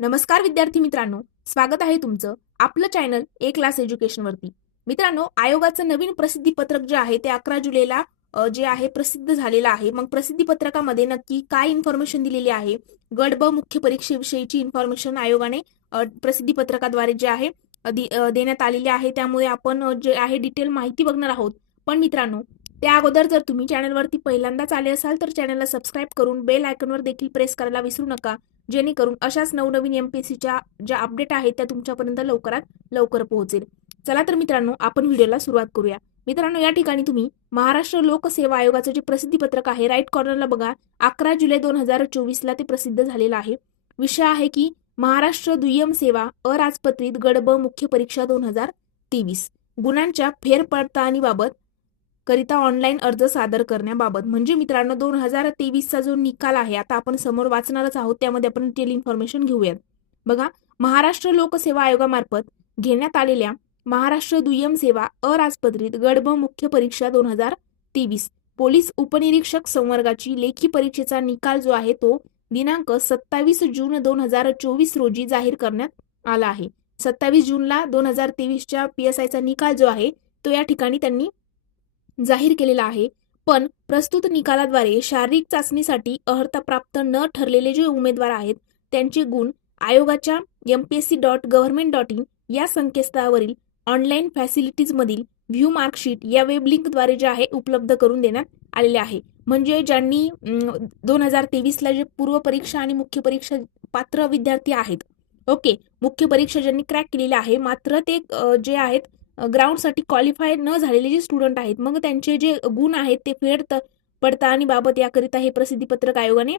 नमस्कार विद्यार्थी मित्रांनो, स्वागत आहे तुमचं आपलं चॅनल ए क्लास एज्युकेशन वरती. मित्रांनो, आयोगाचं नवीन प्रसिद्धी पत्रक जे आहे ते 11 जुलैला जे आहे प्रसिद्ध झालेलं आहे. मग प्रसिद्धी पत्रकामध्ये नक्की काय इन्फॉर्मेशन दिलेली आहे, गट ब मुख्य परीक्षेविषयीची इन्फॉर्मेशन आयोगाने प्रसिद्धी पत्रकाद्वारे जे आहे देण्यात आलेली आहे. त्यामुळे आपण जे आहे डिटेल माहिती बघणार आहोत. पण मित्रांनो, त्या अगोदर जर तुम्ही चॅनलवरती पहिल्यांदाच आले असाल तर चॅनलला सबस्क्राईब करून बेल आयकॉनवर देखील प्रेस करायला विसरू नका, जेणेकरून अशाच नवनवीन एमपीएससीच्या ज्या अपडेट आहेत त्या तुमच्यापर्यंत लवकरात लवकर पोहोचेल. चला तर मित्रांनो, आपण व्हिडिओला सुरुवात करूया. मित्रांनो, या ठिकाणी तुम्ही महाराष्ट्र लोकसेवा आयोगाचं जे प्रसिद्धी पत्रक आहे राईट कॉर्नरला बघा, 11 जुलै 2024 ला ते प्रसिद्ध झालेलं आहे. विषय आहे की महाराष्ट्र दुय्यम सेवा अराजपत्रित गट ब मुख्य परीक्षा 2023 गुणांच्या फेरपडताळणीबाबत करिता ऑनलाईन अर्ज सादर करण्याबाबत. म्हणजे मित्रांनो, 2023चा जो निकाल आहे आता आपण समोर वाचणारच आहोत, त्यामध्ये आपण डिटेल इन्फॉर्मेशन घेऊयात. बघा, महाराष्ट्र लोकसेवा आयोगामार्फत घेण्यात आलेल्या महाराष्ट्र दुय्यम सेवा अराजपत्रित गट ब मुख्य परीक्षा 2023 पोलीस उपनिरीक्षक संवर्गाची लेखी परीक्षेचा निकाल जो आहे तो दिनांक 27 जून 2024 रोजी जाहीर करण्यात आला आहे. 27 जूनला 2023च्या PSIचा निकाल जो आहे तो या ठिकाणी त्यांनी जाहीर केलेला आहे. पण प्रस्तुत निकालाद्वारे शारीरिक चाचणीसाठी अर्हता प्राप्त न ठरलेले जे उमेदवार आहेत त्यांचे गुण आयोगाच्या mpsc.government.in या संकेतस्थळावरील ऑनलाईन फॅसिलिटीज मधील व्ह्यू मार्कशीट या वेब लिंकद्वारे जे आहे उपलब्ध करून देण्यात आलेले आहे. म्हणजे ज्यांनी 2023ला जे पूर्व परीक्षा आणि मुख्य परीक्षा पात्र विद्यार्थी आहेत, ओके, मुख्य परीक्षा ज्यांनी क्रॅक केलेली आहे, मात्र ते जे आहेत ग्राउंडसाठी क्वालिफाय न झालेले जे स्टुडंट आहेत, मग त्यांचे जे गुण आहेत ते फेर पडताळणीबाबत याकरिता हे प्रसिद्धी पत्रक आयोगाने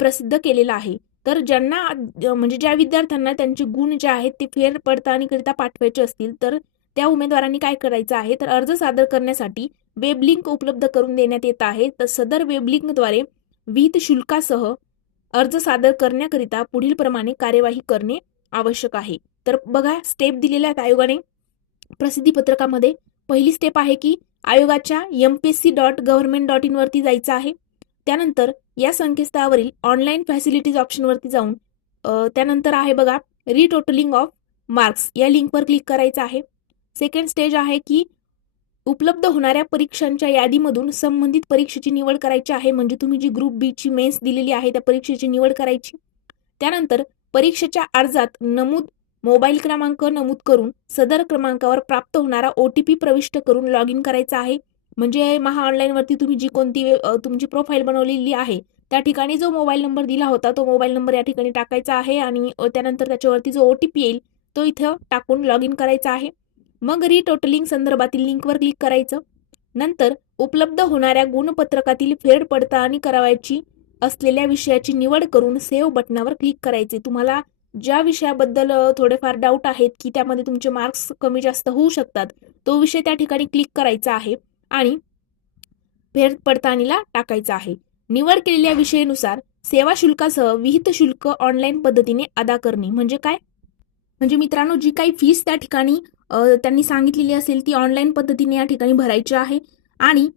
प्रसिद्ध केलेलं आहे. तर ज्यांना म्हणजे ज्या विद्यार्थ्यांना त्यांचे गुण जे आहेत ते फेर पडताळणीकरिता पाठवायचे असतील तर त्या उमेदवारांनी काय करायचं आहे, तर अर्ज सादर करण्यासाठी वेब लिंक उपलब्ध करून देण्यात येत आहे. तर सदर वेब लिंकद्वारे विहित शुल्कासह अर्ज सादर करण्याकरिता पुढील प्रमाणे कार्यवाही करणे आवश्यक आहे. तर बघा, स्टेप दिलेल्या आहेत आयोगाने प्रसिद्धी पत्रकामध्ये. पहिली स्टेप आहे की आयोगाच्या mpsc.government.in वरती जायचं आहे. त्यानंतर या संकेतस्थळावरील ऑनलाईन फॅसिलिटीज ऑप्शन वरती जाऊन त्यानंतर आहे बघा रिटोटलिंग ऑफ मार्क्स या लिंकवर क्लिक करायचं आहे. सेकंड स्टेज आहे की उपलब्ध होणाऱ्या परीक्षांच्या यादीमधून संबंधित परीक्षेची निवड करायची आहे. म्हणजे तुम्ही जी ग्रुप बी ची मेन्स दिलेली आहे त्या परीक्षेची निवड करायची. त्यानंतर परीक्षेच्या अर्जात नमूद मोबाईल क्रमांक नमूद करून सदर क्रमांकावर प्राप्त होणारा OTP प्रविष्ट करून लॉग इन करायचा आहे. म्हणजे महा ऑनलाईन वरती तुम्ही जी कोणती तुमची प्रोफाईल बनवलेली आहे त्या ठिकाणी जो मोबाईल नंबर दिला होता तो मोबाईल नंबर या ठिकाणी टाकायचा आहे आणि त्यानंतर त्याच्यावरती जो OTP येईल तो इथं टाकून लॉग इन करायचा आहे. मग रिटोटलिंग संदर्भातील लिंकवर क्लिक करायचं. नंतर उपलब्ध होणाऱ्या गुणपत्रकातील फेर पडताळणी करावयाची असलेल्या विषयाची निवड करून सेव्ह बटनावर क्लिक करायचे. तुम्हाला ज्या विषयाबद्दल थोडेफार डाऊट आहेत की त्यामध्ये तुमचे मार्क्स कमी जास्त होऊ शकतात, तो विषय त्या ठिकाणी क्लिक करायचा आहे आणि फेर पडताळणीला टाकायचा आहे. निवड केलेल्या विषयानुसार सेवा शुल्कासह विहित शुल्क ऑनलाईन पद्धतीने अदा करणे. म्हणजे काय, म्हणजे मित्रांनो, जी काही फीस त्या ठिकाणी त्यांनी सांगितलेली असेल ती ऑनलाईन पद्धतीने या ठिकाणी भरायची आहे. आणि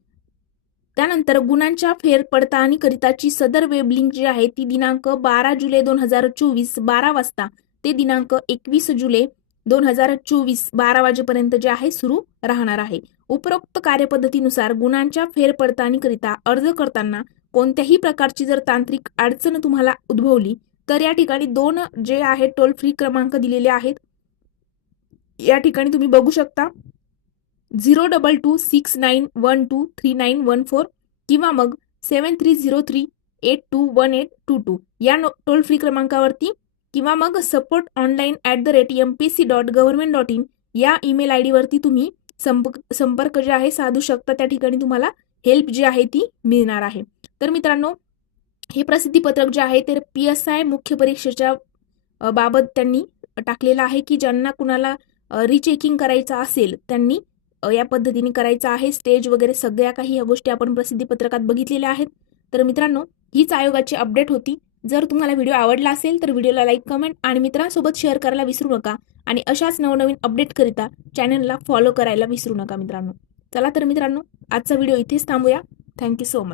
त्यानंतर गुणांच्या फेर पडताळणीकरिताची सदर वेब लिंक जी आहे ती दिनांक 12 जुलै 2024 12 वाजता ते दिनांक 21 जुलै 2024 12 वाजेपर्यंत जे आहे सुरू राहणार आहे. उपरोक्त कार्यपद्धतीनुसार गुणांच्या फेर पडताळणीकरिता अर्ज करताना कोणत्याही प्रकारची जर तांत्रिक अडचण तुम्हाला उद्भवली तर या ठिकाणी 2 जे आहे टोल फ्री क्रमांक दिलेले आहेत. या ठिकाणी तुम्ही बघू शकता 02269123914 किंवा मग 7303821822 या टोल फ्री क्रमांकावरती किंवा मग support@mpsc.government.in या ईमेल ID वरती तुम्ही संपर्क जे आहे साधू शकता. त्या ठिकाणी तुम्हाला हेल्प जी आहे ती मिळणार आहे. तर मित्रांनो, हे प्रसिद्धी पत्रक जे आहे ते PSI मुख्य परीक्षेच्या बाबत त्यांनी टाकलेलं आहे की ज्यांना कुणाला रिचेकिंग करायचं असेल त्यांनी या पद्धतीने करायचं आहे. स्टेज वगैरे सगळ्या काही या गोष्टी आपण प्रसिद्धी पत्रकात बघितलेल्या आहेत. तर मित्रांनो, हीच आयोगाची अपडेट होती. जर तुम्हाला व्हिडिओ आवडला असेल तर व्हिडिओला लाईक, कमेंट आणि मित्रांसोबत शेअर करायला विसरू नका. आणि अशाच नवनवीन अपडेट करिता चॅनलला फॉलो करायला विसरू नका मित्रांनो. चला तर मित्रांनो, आजचा व्हिडिओ इथेच थांबूया. Thank you so much.